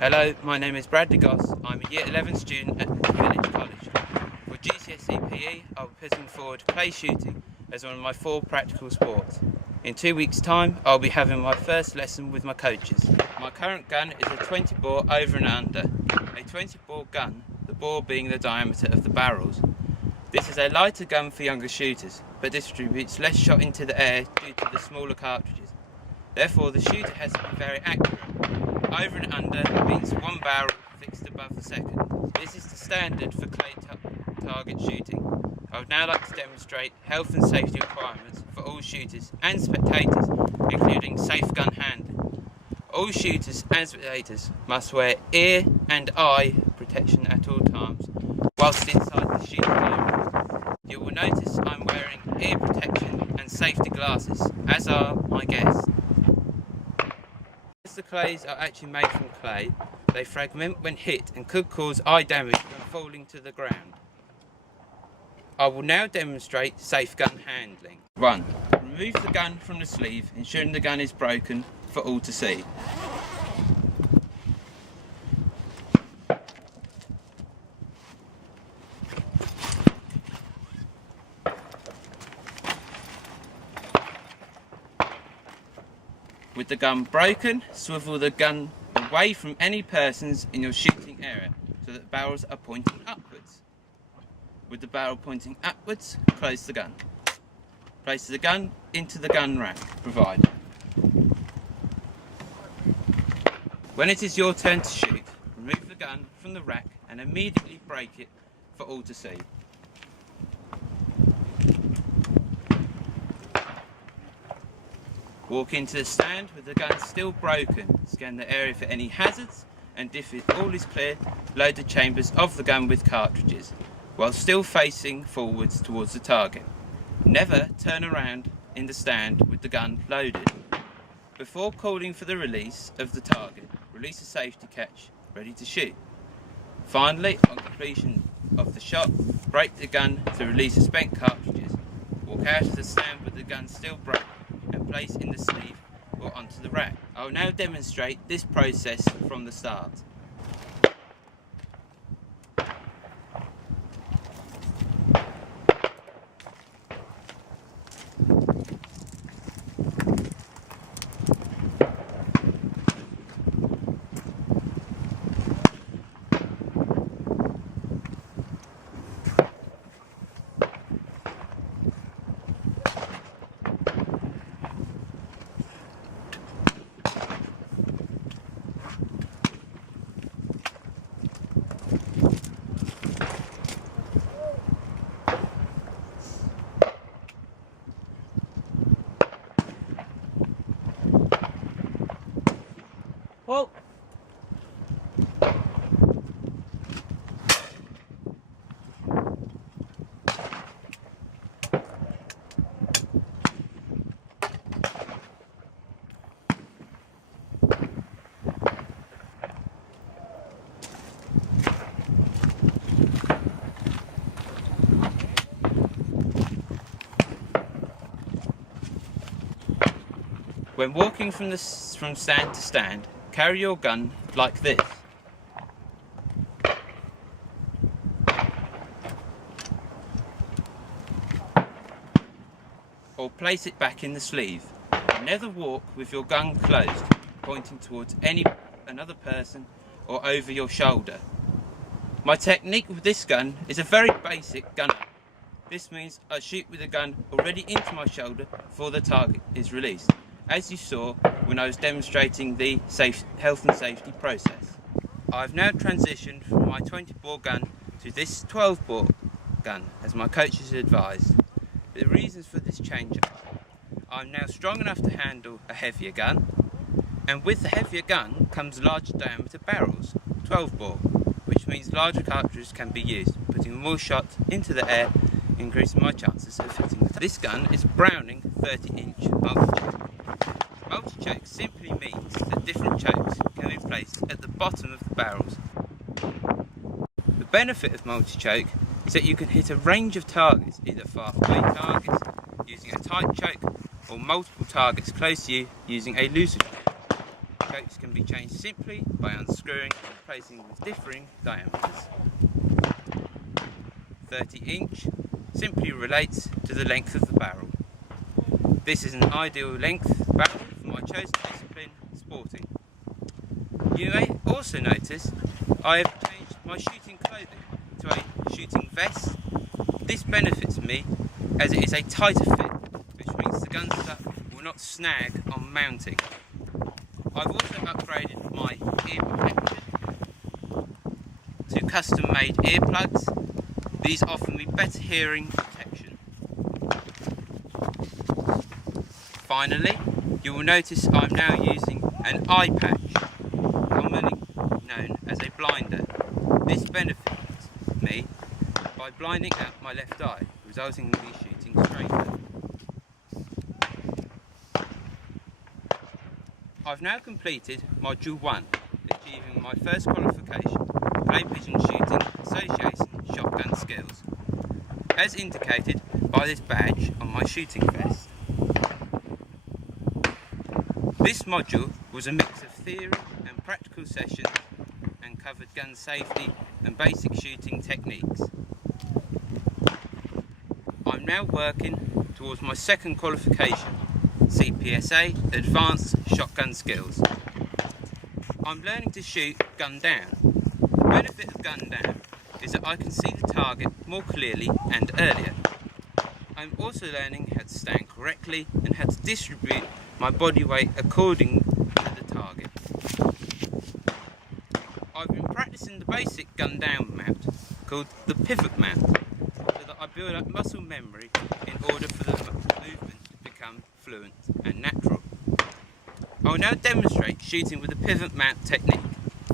Hello, my name is Bradley Goss. I'm a Year 11 student at Village College. For GCSE PE, I'll be putting forward clay shooting as one of my 4 practical sports. In 2 weeks' time, I'll be having my first lesson with my coaches. My current gun is a 20 bore over and under. A 20 bore gun, the bore being the diameter of the barrels. This is a lighter gun for younger shooters, but distributes less shot into the air due to the smaller cartridges. Therefore, the shooter has to be very accurate. Over and under means one barrel fixed above the second. This is the standard for clay target shooting. I would now like to demonstrate health and safety requirements for all shooters and spectators, including safe gun handling. All shooters and spectators must wear ear and eye protection at all times whilst inside the shooting area. You will notice I'm wearing ear protection and safety glasses, as are my guests. As the clays are actually made from clay, they fragment when hit and could cause eye damage when falling to the ground. I will now demonstrate safe gun handling. 1. Remove the gun from the sleeve, ensuring the gun is broken for all to see. With the gun broken, swivel the gun away from any persons in your shooting area so that the barrels are pointing upwards. With the barrel pointing upwards, close the gun. Place the gun into the gun rack provided. When it is your turn to shoot, remove the gun from the rack and immediately break it for all to see. Walk into the stand with the gun still broken, scan the area for any hazards, and if all is clear, load the chambers of the gun with cartridges, while still facing forwards towards the target. Never turn around in the stand with the gun loaded. Before calling for the release of the target, release a safety catch, ready to shoot. Finally, on completion of the shot, break the gun to release the spent cartridges. Walk out of the stand with the gun still broken, and place in the sleeve or onto the rack. I will now demonstrate this process from the start. Well, when walking from stand to stand, carry your gun like this. Or place it back in the sleeve. Never walk with your gun closed, pointing towards another person or over your shoulder. My technique with this gun is a very basic gun up. This means I shoot with the gun already into my shoulder before the target is released, as you saw when I was demonstrating the health and safety process. I've now transitioned from my 20 bore gun to this 12 bore gun, as my coaches advised. The reasons for this change are: I'm now strong enough to handle a heavier gun, and with the heavier gun comes larger diameter barrels, 12 bore, which means larger cartridges can be used, putting more shot into the air, increasing my chances of hitting the target. This gun is Browning 30-inch multi-choke. Multi-choke simply means that different chokes can be placed at the bottom of the barrels. The benefit of multi-choke is that you can hit a range of targets, either far away targets using a tight choke, or multiple targets close to you using a looser choke. scopes can be changed simply by unscrewing and replacing with differing diameters. 30-inch simply relates to the length of the barrel. This is an ideal length barrel for my chosen discipline, sporting. You may also notice I have changed my shooting clothing to a shooting vest. This benefits me as it is a tighter fit, which means the gun strap will not snag on mounting. I've also upgraded my ear protection to custom-made earplugs. These offer me better hearing protection. Finally, you will notice I'm now using an eye patch, commonly known as a blinder. This benefits me by blinding out my left eye, resulting in me shooting straighter. I've now completed Module 1, achieving my first qualification, Play Pigeon Shooting Association Shotgun Skills, as indicated by this badge on my shooting vest. This module was a mix of theory and practical sessions and covered gun safety and basic shooting techniques. I'm now working towards my second qualification, CPSA Advanced Shotgun Skills. I'm learning to shoot gun down. The benefit of gun down is that I can see the target more clearly and earlier. I'm also learning how to stand correctly and how to distribute my body weight according to the target. I've been practicing the basic gun down mount called the pivot mount, so that I build up muscle memory in order for the movement to become fluent and natural. I will now demonstrate shooting with the pivot mount technique,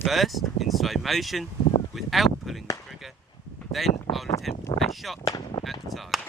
first in slow motion without pulling the trigger, then I'll attempt a shot at the target.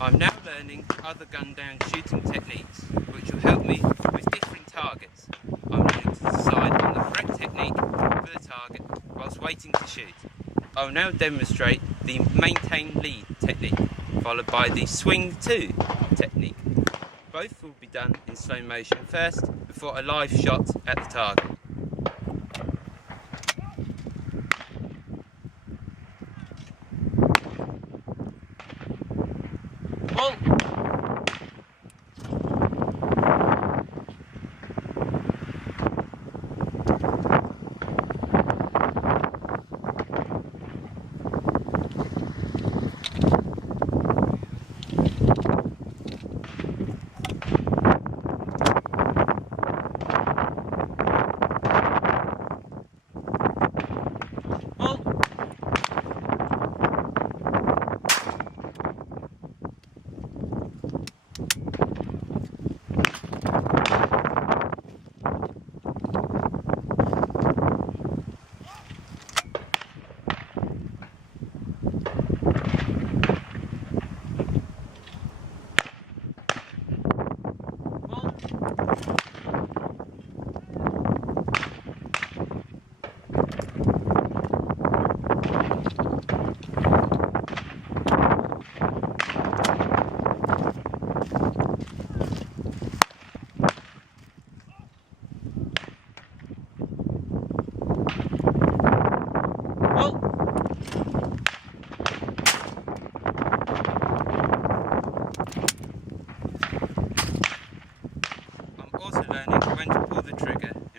I'm now learning other gun down shooting techniques which will help me with different targets. I'm learning to decide on the correct technique for the target whilst waiting to shoot. I will now demonstrate the maintain lead technique, followed by the swing to technique. Both will be done in slow motion first before a live shot at the target.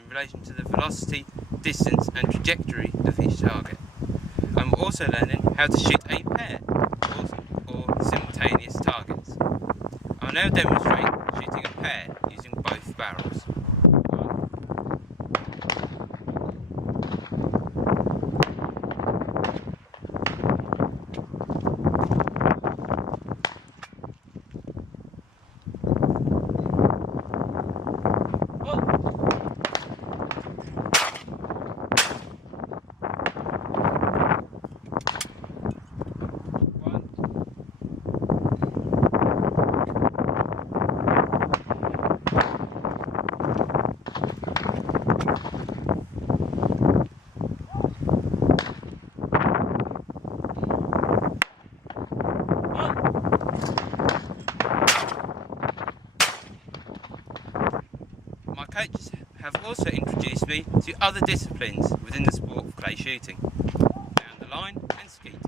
Relation to the velocity, distance and trajectory of each target. I'm also learning how to shoot a pair or simultaneous targets. now demonstrate shooting a pair using both barrels. My coaches have also introduced me to other disciplines within the sport of clay shooting, down the line and skeeting.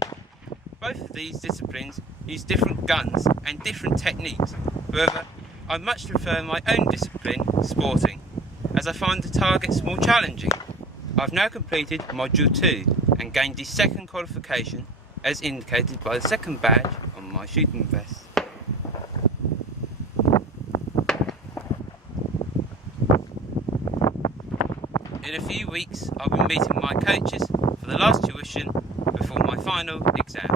Both of these disciplines use different guns and different techniques. However, I much prefer my own discipline, sporting, as I find the targets more challenging. I've now completed Module 2 and gained the second qualification as indicated by the second badge on my shooting vest. In a few weeks, I'll be meeting my coaches for the last tuition before my final exam.